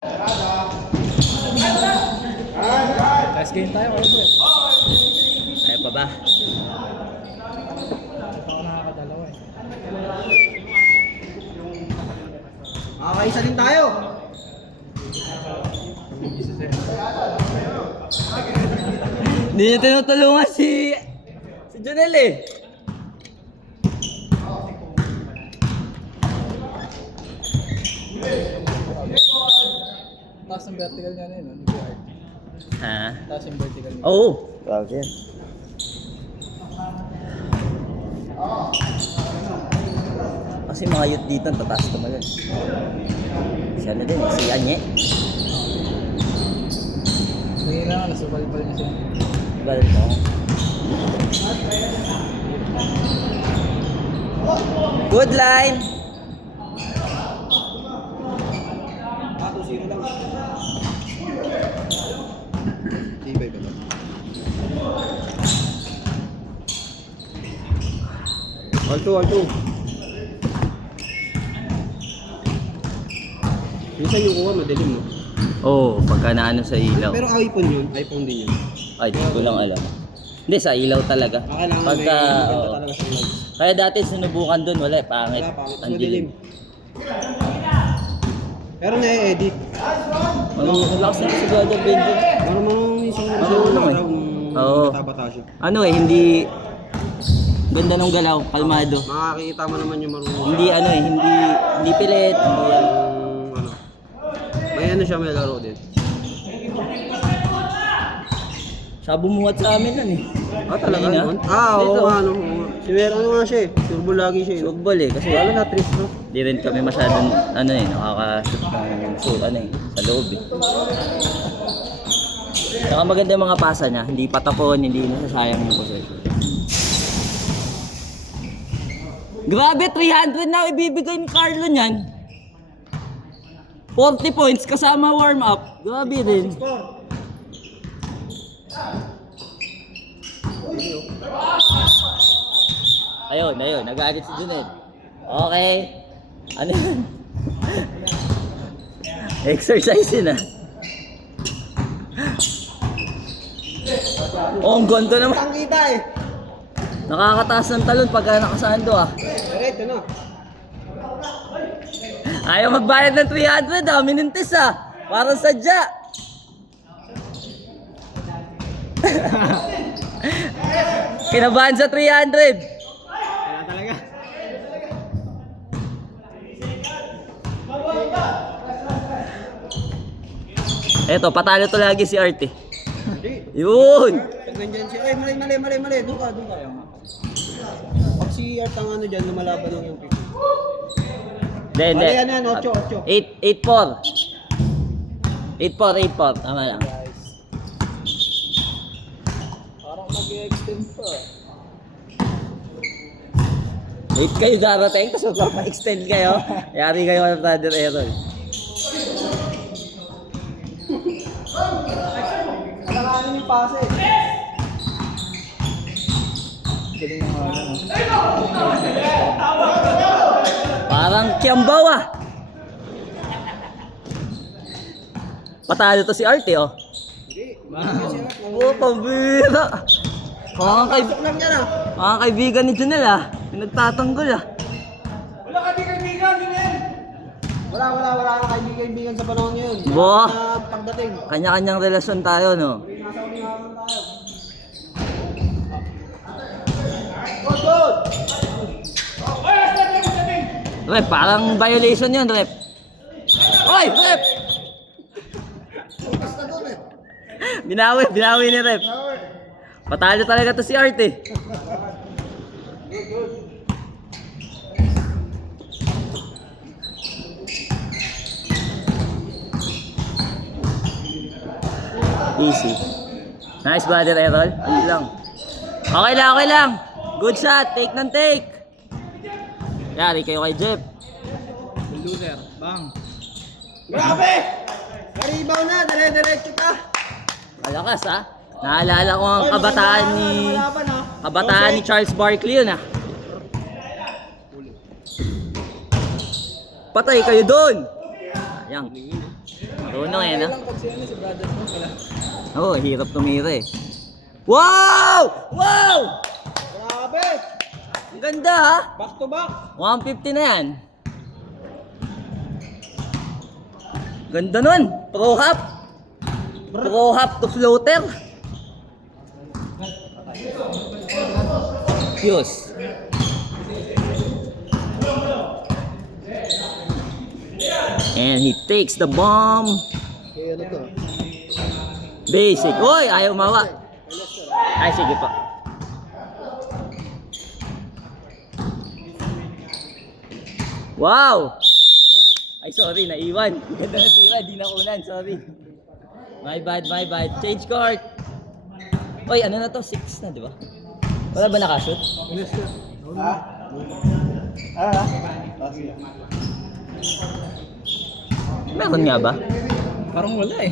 Last game tayo, ano ba? Kaya pa ba? Ito ako nakakadalawa eh. Makakaisa din tayo. Hindi niya tinutulungan si Jonel eh. Taas ng vertical niya na yun, no? Ha? Taas yung vertical niya. Oo. Grabe yan. Kasi mga youth dito, tataas tumalan. Siya na din, si Anye. Sige na, nasubal-bal na siya. Bal mo. Good line! 2-0 lang. Tibay ba ba? Alto. Minsan yung kuha madilim, no? Oo, pagka naano sa ilaw. Pero iPhone yun. iPhone din yun. Ay, di ko lang alam. Hindi, sa ilaw talaga. Kailangan Pagka, may maganda oo. talaga sa ilaw. Kaya dati sinubukan dun, wala eh, pangit. Wala, pangit. Ang Madilim. dilim. Pero na-edit. Ano, lakas na si Brother Benjo. Marunong isang Marunong eh. Oo. bata-bata siya. Ano eh, hindi ganda ng galaw, kalmado. Makakita mo naman yung marunong. Hindi ano eh, hindi pilit, hindi yan. Ano. May ano siya, may laro din. Siya bumuhat sa amin nun eh. Ah, talaga Kanina. yun? Ah, oo Dito. nga, ano. Si Mer, ano nga siya eh. Turbo lagi siya eh. no? Football eh, kasi Wala na, trip, no? di rin kami masyadong ano eh, nakaka-shoot ng shoot, ano eh, sa loob eh. Saka maganda yung mga pasa niya, hindi patapon, hindi nasasayang yung possession. Grabe, 300 na ibibigay ni Carlo niyan. 40 points kasama warm up. Grabe din. Ayun, nag-agit si Junel. Okay. Ano yun? Exercise yun ah. Oh, ang ganda naman. Ang kita eh. Nakakataas ng talon pagka nakasando ah. Diretso na. Ayaw magbayad ng 300 ah, minintis ah. Parang sadya. Kinabahan sa 300. Kaya talaga. Eto, patalo to lagi si Arte. Hindi. Yun. Pag nandyan siya, ay mali. Doon ka. Pag si Art ang ano dyan, lumalaban ng yung pick. Hindi. Mali yan, 8-8. 8-4. Tama lang. Parang mag-extend pa. Wait kayo darating, tapos magpapa-extend kayo. Yari kayo ng Brother Errol. Alanganin yung pase. Galing ng ano. Parang Kiambaw ah. Patalo to si Arte oh. Oh, pambira. Pasok lang yan ah. Mga kaibigan ni Junel ah. Pinagtatanggol ah. Wala kang kaibigan sa panahon ngayon. Bo. Na pagdating. Kanya-kanyang relasyon tayo no. Nasa unahan tayo. Rep, parang violation yun, Rep. Oy, Rep! Binawi ni Rep. Patalo talaga to si Arte. Easy. Nice, Brother Errol. Ayun lang. Okay lang. Good shot. Take ng take. Yari kayo kay Jeff. Loser. Bang. Grabe! Karibaw na, dire-diretso ka. Malakas ha. Naalala ko ang kabataan ni Charles Barkley yun ah. Patay kayo doon. Sayang. Marunong eh, no? Lang pag si brothers mo pala. Oo, hirap tumira eh. Wow! Wow! Grabe! Ang ganda ha? Back to back! 150 na yan. Ganda nun. Pro hop. Pro hop to floater. Fuse. And he takes the bomb. Okay, ano to? Basic. Uy, ayaw mawa. Ay, sige po. Wow! Ay, sorry, naiwan. Ganda na tira, di nakunan, sorry. My bad, my bad. Change court. Uy, ano na to? 6 na, di ba? Wala ba nakashoot? Yes, sir. Ha? Sige. Meron nga ba? Parang wala eh.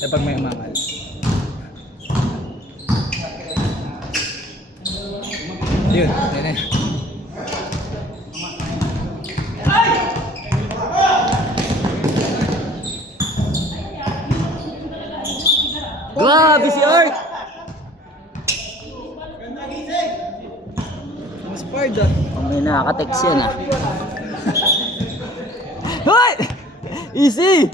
Eh pag may umangal. Yun, yun eh. Grabe si Art! Inspired ah. Oh, may nakaka-text yan ah. Hoy! Easy!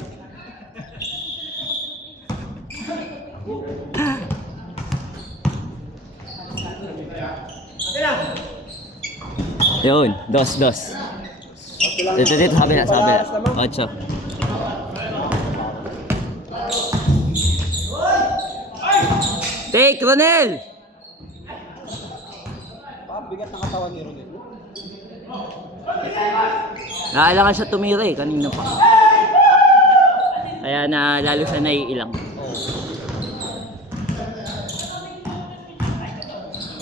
Yun, dos. Dito, sabi na. 8. Take, Ronel! Bigat ng katawan ni Ronel. Naalangan siya tumira eh, kanina pa. Kaya na lalo siya naiilang.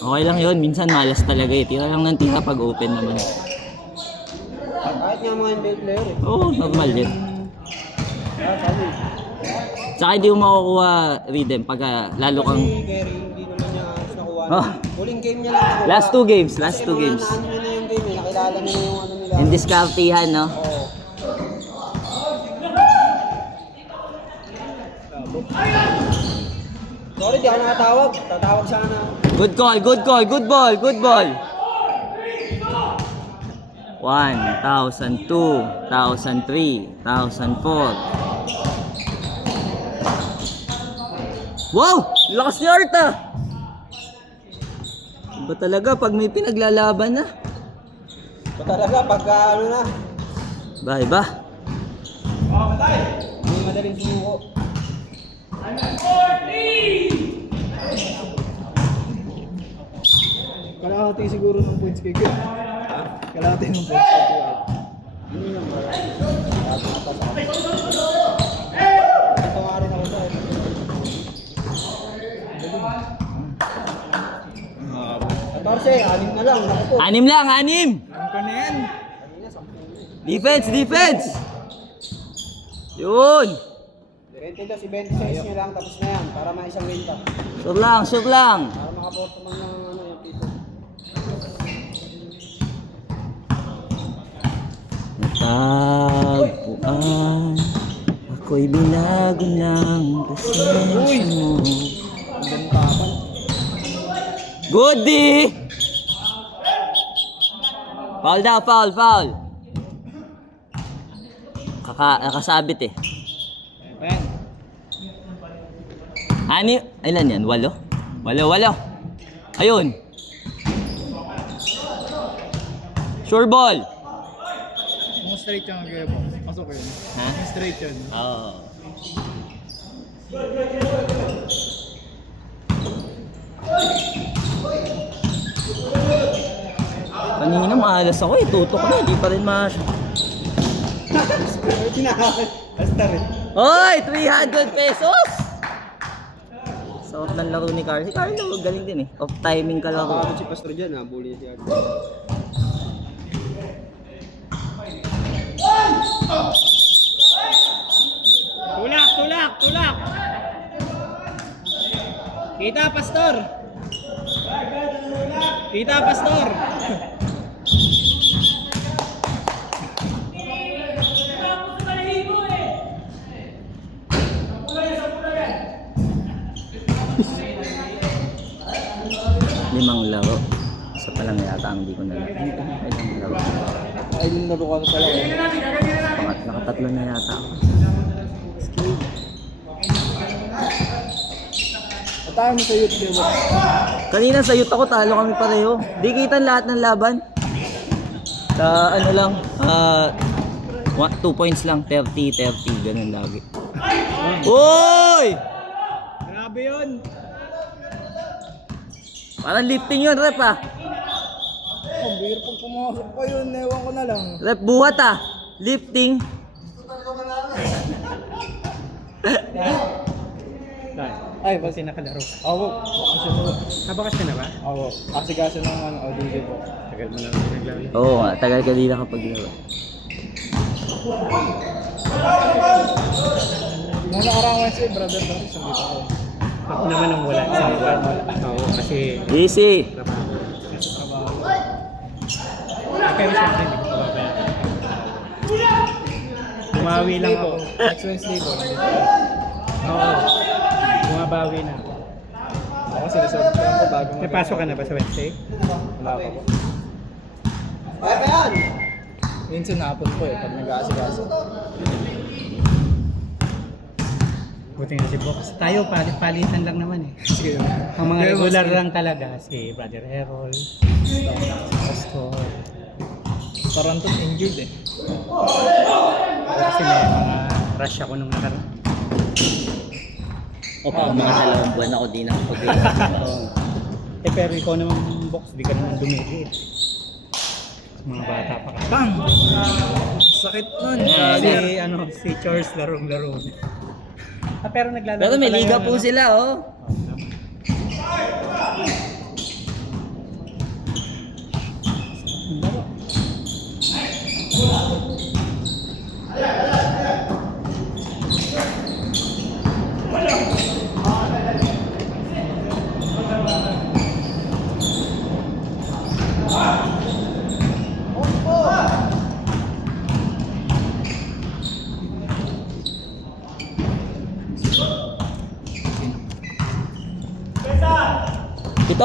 Okay lang yun, minsan malas talaga eh. Tira lang ng tira pag open naman. Kahit nga mga NBA player eh. Oo, normal din. Sabi. Tsaka hindi mo makukuha rhythm pag lalo kang... Si Gary, hindi naman niya nakuha. Oh. Huling game niya lang nakuha. Last 2 games, Kasi mga naano niya na yung game eh. Nakilala niya na yung ano nila. Yung diskartihan, no? Oo. Sorry, di ako nakatawag. Tatawag sana. Good call, good ball. 1,000, 2,000, 3,000, 4. Wow! Lakas ni Art ah! Iba talaga pag may pinaglalaban na. So talaga, pagka ano na, Iba. hindi madaling sumuko. Kalahati siguro ng points kay Kurt. Kalahati ng points kay Kurt. Hindi lang ba? Ito nga rin ako sa'yo. 14, 6 na lang. Naku po. 6 lang, 6! Alam ko na yan. Defense! Yun! 22, si 26 nyo lang, tapos na yan. Para may isang win ka. Sure lang. Para makaporto man ng ano yung pito. Natagpuan, ako'y binago ng presensya mo. Ang bantapan. Goodie! Foul daw, foul. Nakasabit eh. Ayan. Ilan yan? 8? 8. Ayun. Sure ball. Mga straight yung gaya mo. Pasok yun. Ha? Mga straight yun. Oo. Kanina maalas ako eh. Tutok na. Hindi pa rin Tinakakit. Basta rin. Hoy! 300 pesos! Sarap ng laro ni Carl. Si Carlo, galing din eh. Off timing ka lang. Ako si Pastor dyan, nabuli si Art. Tulak! Kita, Pastor! ang laro. Isa pa lang yata ang hindi ko nalaro. Ilang laro. Ay, yung laro ka na pala. Nakatatlo na yata ako. Atahan mo sa youth, diba? Kanina sa youth ako, talo kami pareho. Di kita lahat ng laban. Sa ano lang, 2 points lang, 30-30, ganun lagi. Uy! Grabe yun. Parang lifting yun, rep ah. Ang bihira pag pumasok pa yun, ewan ko na lang. Rep buhat ah. Lifting. Ay, kasi nakalaro. Ako, bakasyon mo. Nabakas ka na ba? Ako, kasi ng audio po. Tagal mo na naglaro. Oo nga, tagal ka din nakapaglaro. Nung nakarang Wednesday, brother Doris, nandito ako. Ako naman ang wala sa buwan. Oo, kasi Easy. trabaho. Trabaho. Pero syempre, hindi ko pababayaan. Bumawi lang ako. Next Wednesday po, nandito ako. Oo. Bumabawi na. Ako, sinasabi ko lang po bago May pasok ka na ba sa Wednesday? Wala pa po. Minsan hapon po eh, pag nag-aasikaso. Buti nga si Box. Tayo, palitan lang naman eh. Sige. Ang mga regular lang talaga, si Brother Errol, si Oscar. Tarantot injured eh. Kasi may mga rush ako nung nakaraan. O pa, mga 2 buwan ako din nakapaglaro. Pero ikaw naman Box, di ka naman dumili eh. Mga bata pa ka. Bang! Sakit nun. Si Charles larong-laro. Pero naglalaro Pero may pala liga yun, po ano? sila oh.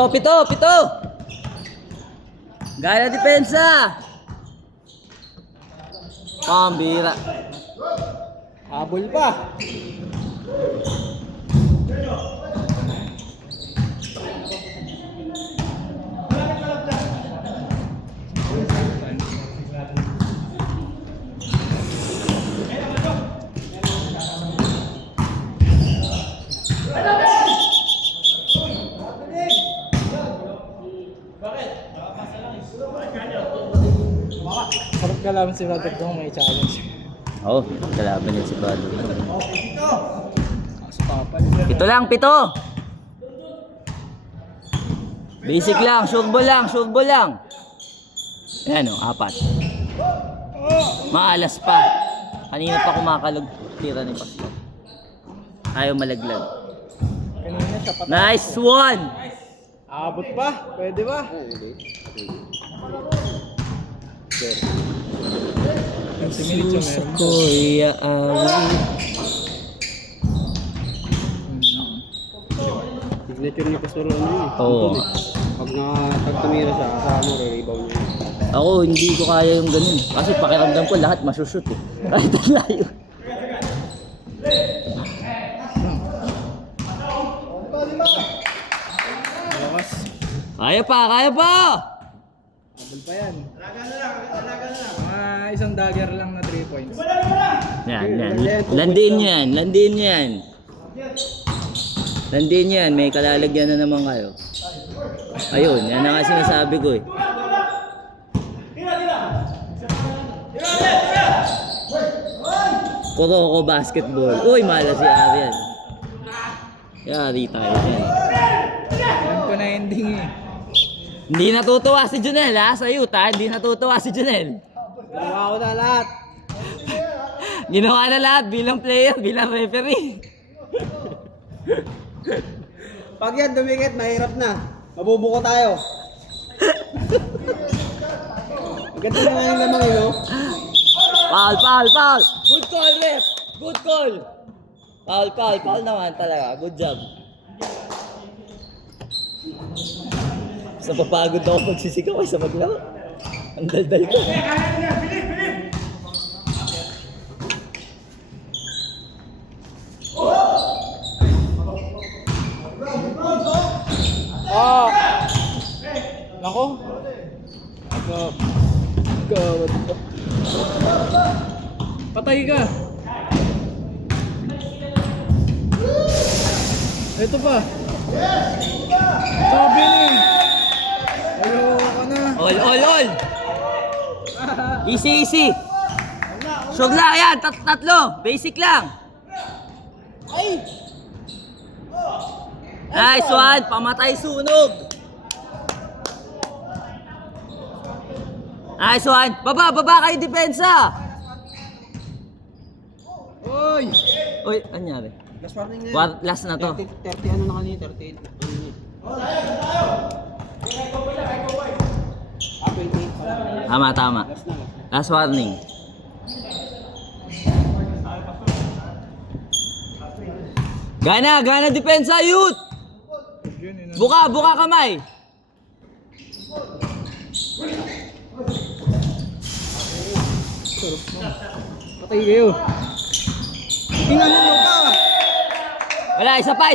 Pito! Gaya depensa! Pambira. Habol pa. Sarap ka lang si brother kung may challenge. Oo, kalaban niya si Bado. Kaso kapal. Pito lang, pito! Basic lang, surbol lang. Ayan o, 4. Maalas pa. Kanina pa kumakalog. Tira ni Pastor. Ayaw malaglag. Kanina siya patay. Nice one! Abot pa? Pwede ba? Jesus ako'y aawi. Signature ni Pastor ano yun eh. Oo. Pag tumira sa ano, re-rebound niya. Ako, hindi ko kaya yung ganun. Kasi pakiramdam ko lahat masushoot eh. Kahit ang layo. Lakas. Kaya pa! Abol pa yan. Isang dagger lang na 3 points. Yan. Landiin yan. May kalalagyan na naman kayo. Ayun, yan na nga sinasabi ko eh. Kuroko basketball. Uy, mala si Arian. Yari tayo dyan. Alam ko na ending eh. Hindi natutuwa si Junel ha, sa youth ha. Hindi natutuwa si Junel. Ginawa ko na lahat. Ginawa na lahat bilang player, bilang referee. Pag yan dumikit, mahirap na. Mabubuko tayo. Ganda na nga yung lamang yun, no? Foul. Good call, ref. Good call. Foul naman talaga. Good job. Sa papagod ako magsisigaw ay sa maglaro. Ang daldal ko. Ah! Nako. Gawad ko. Patay ka. Ito pa. Sabi ni. Ayoko na. All. Easy. Sure lang yan, tatlo. Basic lang. Nice one, pamatay sunog. Nice one. Baba kayo depensa. Oy! Uy, anyari? Last warning na yan. Last na to. 30 ano na kanina, 38. Ah, 28. Tama. Last na. Last warning. Gana depensa, youth. Yun, yun. Buka kamay. Patay kayo. Tingnan nyo pa. Wala, isa pa.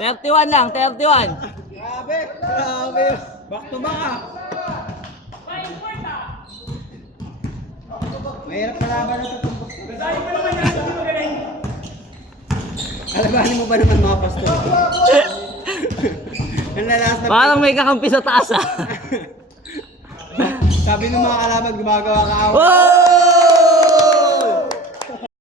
31 lang, 31. Grabe. Back to back ah. Mahirap kalaban na ito. Kalabanin mo ba naman mga pastor? Ang lalas na Parang may kakampi sa taas ah. sabi ng mga kalaban gumagawa ka away. Oh!